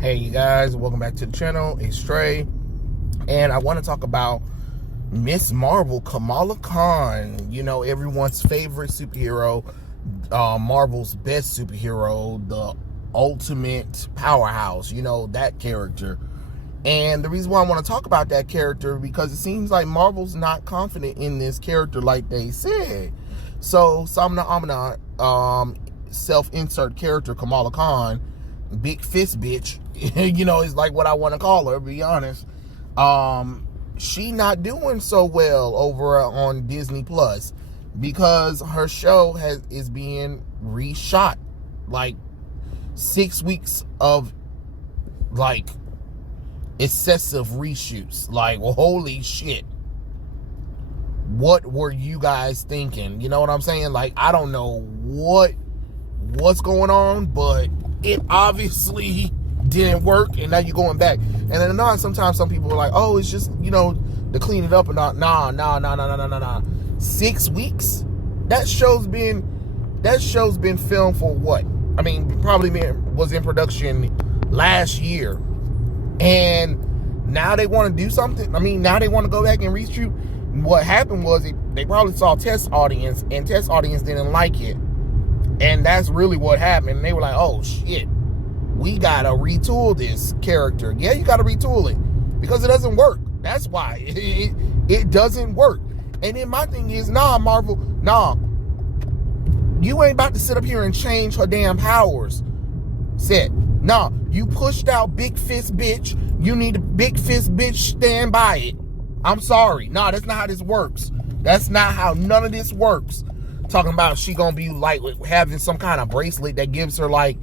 Hey you guys, welcome back to the channel. It's Trey, and I want to talk about Miss Marvel, Kamala Khan. You know, everyone's favorite superhero, Marvel's best superhero, the ultimate powerhouse, you know, that character. And the reason why I want to talk about that character, because it seems like Marvel's not confident in this character like they said. So Samna Amna, self-insert character Kamala Khan, big fist bitch, you know, is like what I want to call her, to be honest. She not doing so well over on Disney Plus because her show is being reshot. Like 6 weeks of like excessive reshoots. Like, well, holy shit. What were you guys thinking? You know what I'm saying? Like, I don't know what's going on, but it obviously didn't work, and now you're going back. And then sometimes some people are like, oh, it's just, you know, to clean it up and not. Nah. 6 weeks? That show's been filmed for what? I mean, probably was in production last year. And now they want to do something. I mean, now they want to go back and reshoot. What happened was they probably saw test audience, and test audience didn't like it. And that's really what happened. And they were like, oh shit, we gotta retool this character. Yeah, you gotta retool it because it doesn't work. That's why it doesn't work. And then my thing is, nah, Marvel, nah, you ain't about to sit up here and change her damn powers. Nah, you pushed out big fist bitch. You need a big fist bitch, stand by it. I'm sorry. Nah, that's not how this works. That's not how none of this works. Talking about she gonna be like having some kind of bracelet that gives her like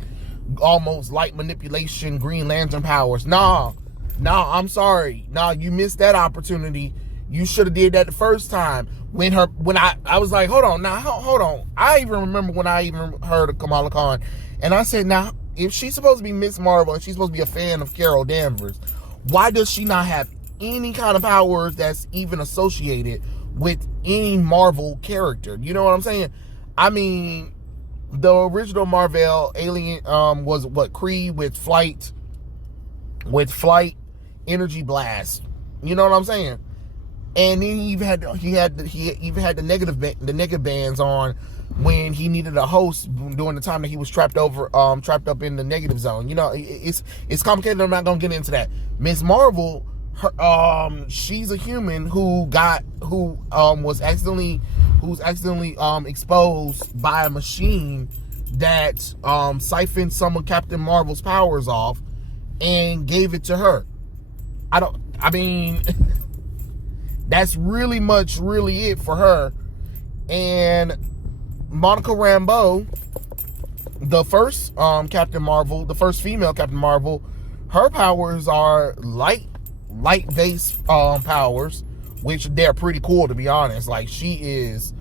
almost light manipulation Green Lantern powers. Nah, I'm sorry. Nah, you missed that opportunity. You should have did that the first time. When I was like, hold on. I even remember when I even heard of Kamala Khan, and I said, now, if she's supposed to be Miss Marvel and she's supposed to be a fan of Carol Danvers, why does she not have any kind of powers that's even associated with any Marvel character? You know what I'm saying? I mean, the original Marvel Alien was what, Kree with flight energy blast. You know what I'm saying? And then he even had the negative bands on when he needed a host during the time that he was trapped up in the negative zone. You know, it's complicated. I'm not gonna get into that. Miss Marvel, she's a human who was accidentally exposed by a machine that siphoned some of Captain Marvel's powers off and gave it to her. I mean that's really it for her. And Monica Rambeau, the first Captain Marvel, the first female Captain Marvel, her powers are light-based powers, which they're pretty cool, to be honest. Like, she is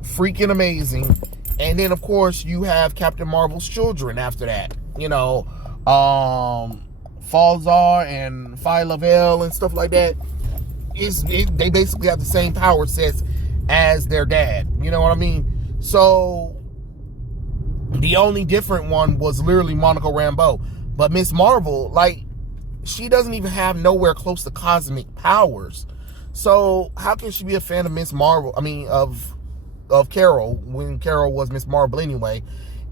freaking amazing. And then, of course, you have Captain Marvel's children after that. You know, Falzar and Phi-Lavelle and stuff like that. They basically have the same power sets as their dad. You know what I mean? So the only different one was literally Monica Rambeau. But Miss Marvel, like, she doesn't even have nowhere close to cosmic powers. So how can she be a fan of Miss Marvel? I mean, of Carol, when Carol was Miss Marvel anyway.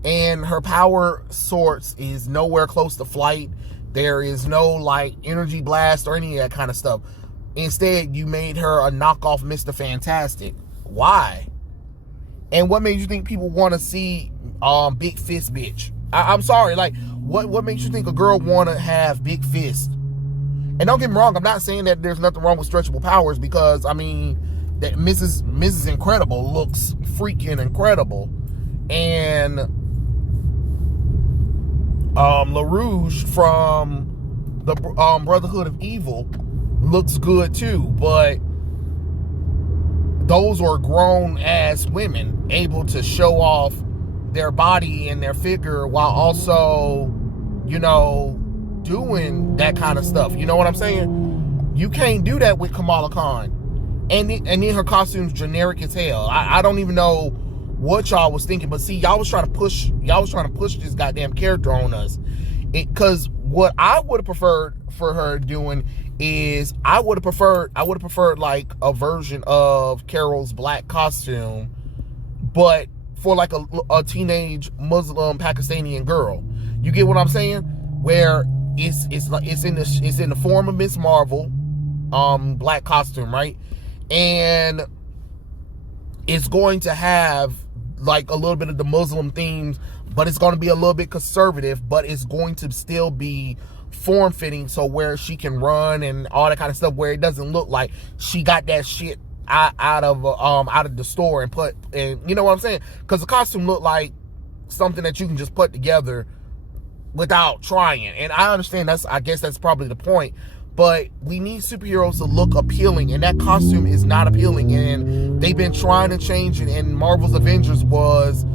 And her power source is nowhere close to flight. There is no like energy blast or any of that kind of stuff. Instead, you made her a knockoff Mr. Fantastic. Why? And what made you think people want to see big fist bitch? I'm sorry, like, what makes you think a girl want to have big fist? And don't get me wrong, I'm not saying that there's nothing wrong with stretchable powers, because I mean that Mrs. Incredible looks freaking incredible, and LaRouge from the Brotherhood of Evil looks good too. But those are grown ass women able to show off their body and their figure while also, you know, doing that kind of stuff. You know what I'm saying? You can't do that with Kamala Khan. And then her costume's generic as hell. I don't even know what y'all was thinking, but see, y'all was trying to push this goddamn character on us. Because What I would have preferred for her doing is I would have preferred like a version of Carol's black costume, but for like a teenage Muslim Pakistani girl. You get what I'm saying? Where it's in the form of Miss Marvel, black costume, right? And it's going to have like a little bit of the Muslim themes, but it's going to be a little bit conservative, but it's going to still be form-fitting, so where she can run and all that kind of stuff, where it doesn't look like she got that shit out of the store and you know what I'm saying? Because the costume looked like something that you can just put together without trying. And I understand I guess that's probably the point. But we need superheroes to look appealing, and that costume is not appealing. And they've been trying to change it. And Marvel's Avengers was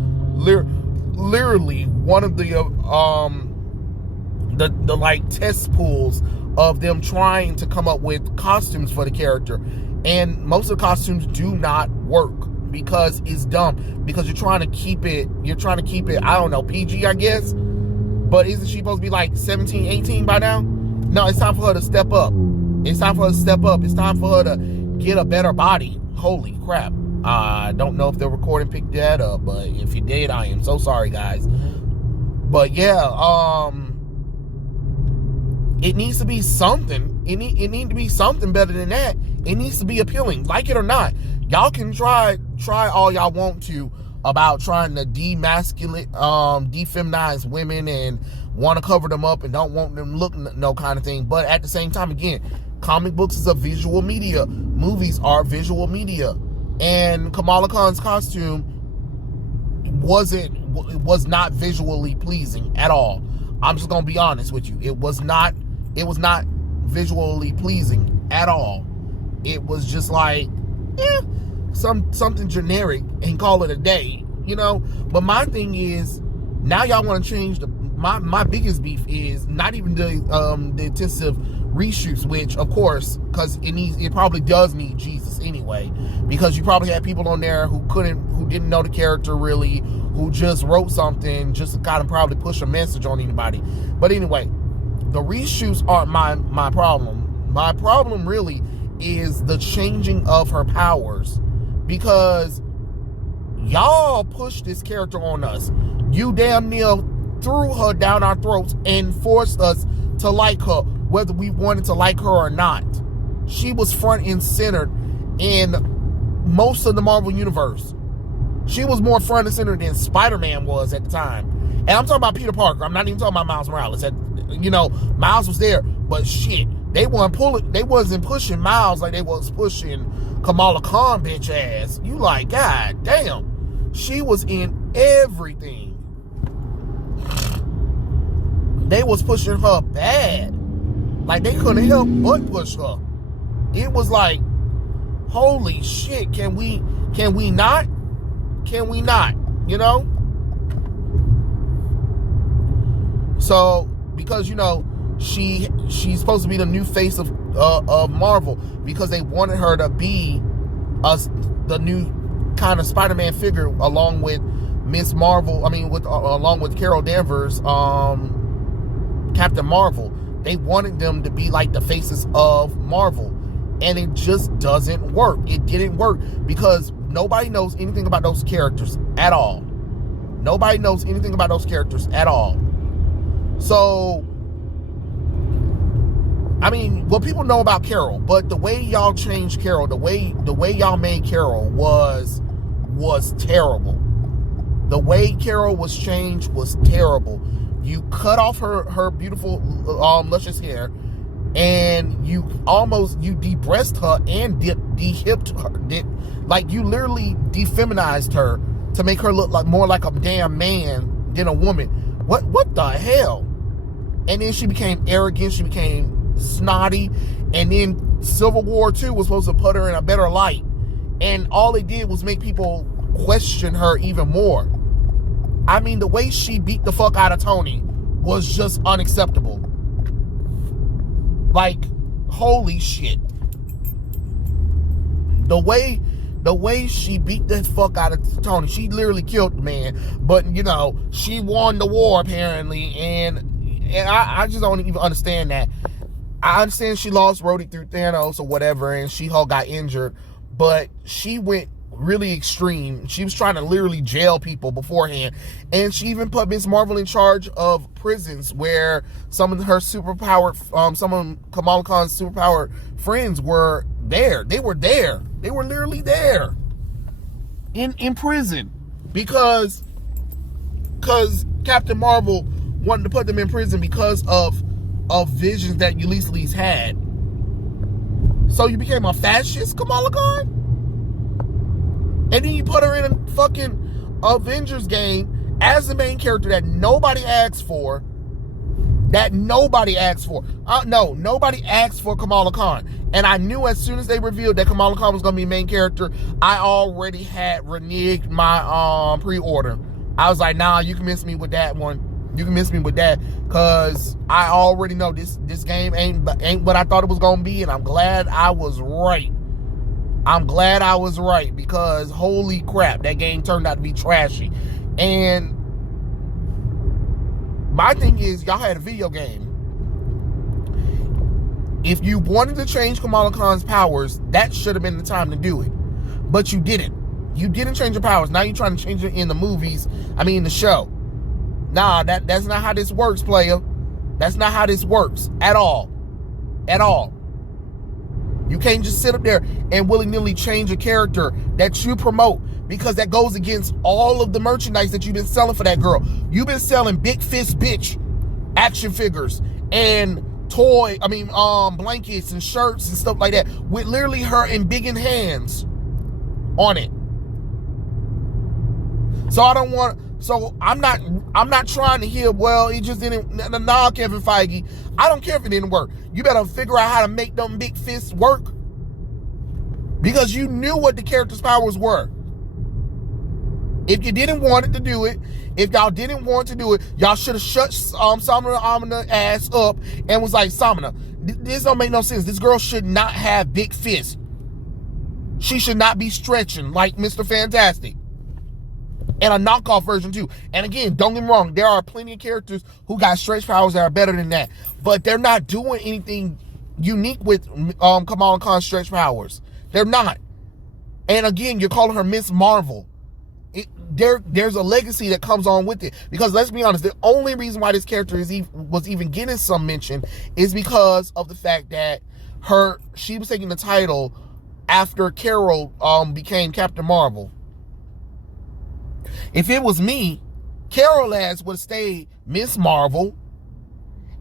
literally one of the like test pools of them trying to come up with costumes for the character. And most of the costumes do not work because it's dumb. Because you're trying to keep it, I don't know, PG, I guess. But isn't she supposed to be like 17, 18 by now? No, it's time for her to step up. It's time for her to step up. It's time for her to get a better body. Holy crap. I don't know if the recording picked that up, but if you did, I am so sorry, guys. But yeah, it needs to be something. It needs to be something better than that. It needs to be appealing, like it or not. Y'all can try all y'all want to about trying to demasculate, defeminize women and want to cover them up and don't want them to look no kind of thing. But at the same time, again, comic books is a visual media. Movies are visual media. And Kamala Khan's costume was not visually pleasing at all. I'm just gonna be honest with you. It was not visually pleasing at all. It was just like something generic and call it a day, you know. But my thing is, now y'all want to change my biggest beef is not even the intensive reshoots, which of course, because it probably does need Jesus anyway, because you probably had people on there who didn't know the character really, who just wrote something just to kind of probably push a message on anybody. But anyway, the reshoots aren't my problem. My problem really is the changing of her powers, because y'all pushed this character on us. You damn near threw her down our throats and forced us to like her, whether we wanted to like her or not. She was front and centered in most of the Marvel universe. She was more front and center than Spider-Man was at the time. And I'm talking about Peter Parker. I'm not even talking about Miles Morales. You know, Miles was there, but shit, they wasn't pushing Miles like they was pushing Kamala Khan bitch ass. You like, god damn. She was in everything. They was pushing her bad. Like, they couldn't help but push her. It was like, holy shit, can we not? Can we not? You know? So, because, you know, she's supposed to be the new face of Marvel, because they wanted her to be the new kind of Spider-Man figure along with Miss Marvel, along with Carol Danvers, Captain Marvel. They wanted them to be like the faces of Marvel, and it just doesn't work. It didn't work because nobody knows anything about those characters at all. Nobody knows anything about those characters at all. So, I mean, well, people know about Carol, but the way y'all changed Carol, the way y'all made Carol was terrible. The way Carol was changed was terrible. You cut off her beautiful, luscious hair, and you de-breast her and de-hipped her. Like, you literally defeminized her to make her look like more like a damn man than a woman. What the hell? And then she became arrogant. She became snotty. And then Civil War II was supposed to put her in a better light. And all it did was make people question her even more. I mean, the way she beat the fuck out of Tony was just unacceptable. Like, holy shit. The way she beat the fuck out of Tony, she literally killed the man. But, you know, she won the war apparently, and and I just don't even understand that. I understand she lost Rhodey through Thanos or whatever, and She-Hulk got injured, but she went really extreme. She was trying to literally jail people beforehand, and she even put Ms. Marvel in charge of prisons where some of her superpowered, some of Kamala Khan's superpowered friends were there. They were there. They were literally there in prison because Captain Marvel wanted to put them in prison because of visions that Ulysses had. So you became a fascist, Kamala Khan? And then you put her in a fucking Avengers game as the main character that nobody asked for. Nobody asked for Kamala Khan. And I knew as soon as they revealed that Kamala Khan was going to be main character, I already had reneged my pre-order. I was like, nah, you can miss me with that one. You can miss me with that, because I already know this game ain't what I thought it was going to be, and I'm glad I was right. I'm glad I was right, because holy crap, that game turned out to be trashy. And my thing is, y'all had a video game. If you wanted to change Kamala Khan's powers, that should have been the time to do it. But you didn't. You didn't change her powers. Now you're trying to change it in the movies. I mean, the show. Nah, that's not how this works, player. That's not how this works at all. At all. You can't just sit up there and willy-nilly change a character that you promote, because that goes against all of the merchandise that you've been selling for that girl. You've been selling Big Fist Bitch action figures and blankets and shirts and stuff like that with literally her in big in hands on it. So I'm not trying to hear, well, it just didn't, nah, Kevin Feige. I don't care if it didn't work. You better figure out how to make them big fists work, because you knew what the character's powers were. If you didn't want it to do it, if y'all didn't want to do it, y'all should have shut Samina Amina ass up and was like, Samina, this don't make no sense. This girl should not have big fists. She should not be stretching like Mr. Fantastic. And a knockoff version too. And again, don't get me wrong, there are plenty of characters who got stretch powers that are better than that, but they're not doing anything unique with Kamala Khan's stretch powers. They're not. And again, you're calling her Miss Marvel. There's a legacy that comes on with it, because let's be honest, the only reason why this character was even getting some mention is because of the fact that she was taking the title after Carol became Captain Marvel. If it was me, Carol ass would have stayed Miss Marvel,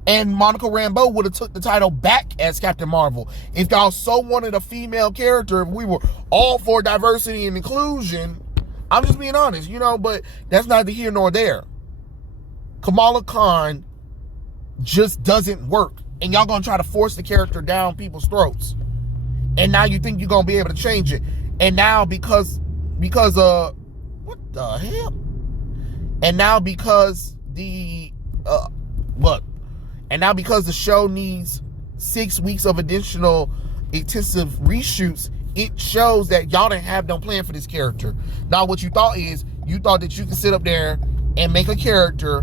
and Monica Rambeau would have took the title back as Captain Marvel. If y'all so wanted a female character, if we were all for diversity and inclusion, I'm just being honest, but that's neither here nor there. Kamala Khan just doesn't work, and y'all gonna try to force the character down people's throats. And now you think you're gonna be able to change it. And now because what the hell? And now because the show needs 6 weeks of additional intensive reshoots, it shows that y'all didn't have no plan for this character. Now what you thought that you could sit up there and make a character,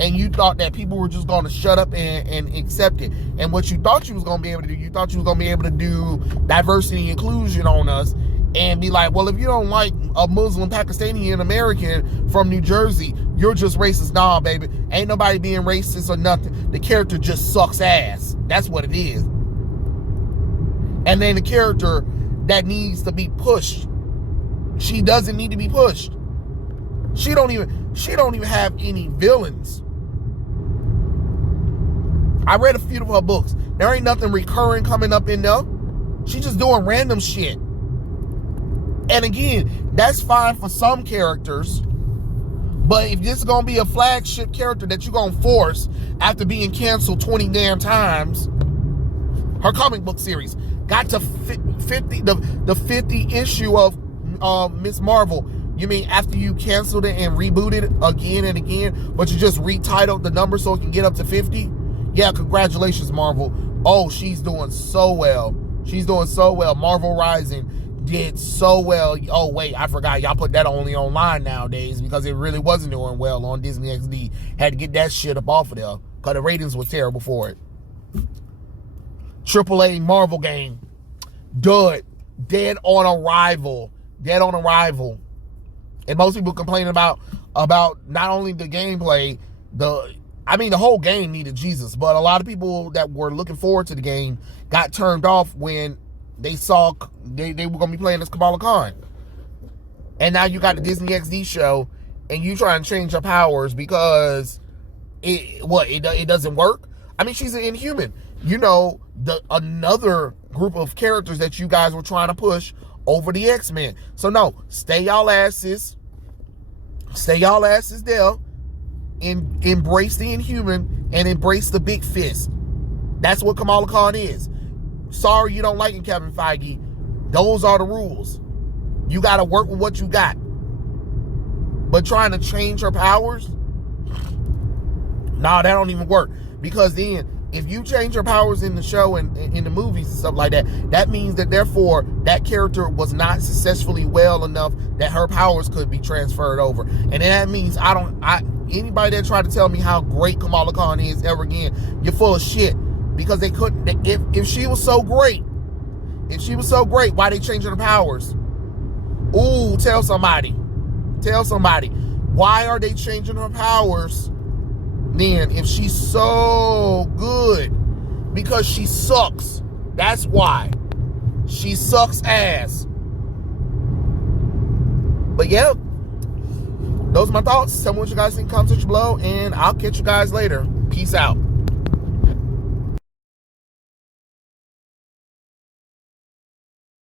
and you thought that people were just going to shut up and accept it. And what you thought you was going to be able to do, you thought you was going to be able to do diversity and inclusion on us and be like, well, if you don't like a Muslim Pakistani American from New Jersey, you're just racist. Nah, baby, ain't nobody being racist or nothing. The character just sucks ass. That's what it is. And then the character that needs to be pushed, she doesn't need to be pushed. She don't even have any villains. I read a few of her books. There ain't nothing recurring coming up in there. She just doing random shit. And again, that's fine for some characters, but if this is gonna be a flagship character that you're gonna force after being canceled 20 damn times, her comic book series got to 50, the 50 issue of Miss Marvel. You mean after you canceled it and rebooted it again and again, but you just retitled the number so it can get up to 50? Yeah, congratulations, Marvel. Oh, she's doing so well. She's doing so well. Marvel Rising did so well. Oh, wait, I forgot. Y'all put that only online nowadays because it really wasn't doing well on Disney XD. Had to get that shit up off of there. because the ratings was terrible for it. AAA Marvel game, dud, dead on arrival. And most people complaining about not only the gameplay, the whole game needed Jesus, but a lot of people that were looking forward to the game got turned off when they saw they were going to be playing as Kamala Khan. And now you got the Disney XD show, and you try and change her powers because it doesn't work. I mean, she's an Inhuman. You know, another group of characters that you guys were trying to push over the X-Men. So no, stay y'all asses there, and embrace the Inhuman and embrace the big fist. That's what Kamala Khan is. Sorry you don't like it, Kevin Feige. Those are the rules. You got to work with what you got. But trying to change her powers, nah, that don't even work. Because then, if you change her powers in the show and in the movies and stuff like that, that means that therefore that character was not successfully well enough that her powers could be transferred over. And that means anybody that tried to tell me how great Kamala Khan is ever again, you're full of shit. Because they couldn't, if she was so great, why they changing her powers? Ooh, tell somebody. Why are they changing her powers then if she's so good? Because she sucks. That's why. She sucks ass. But yeah, those are my thoughts. Tell me what you guys think in the comment section below, and I'll catch you guys later. Peace out.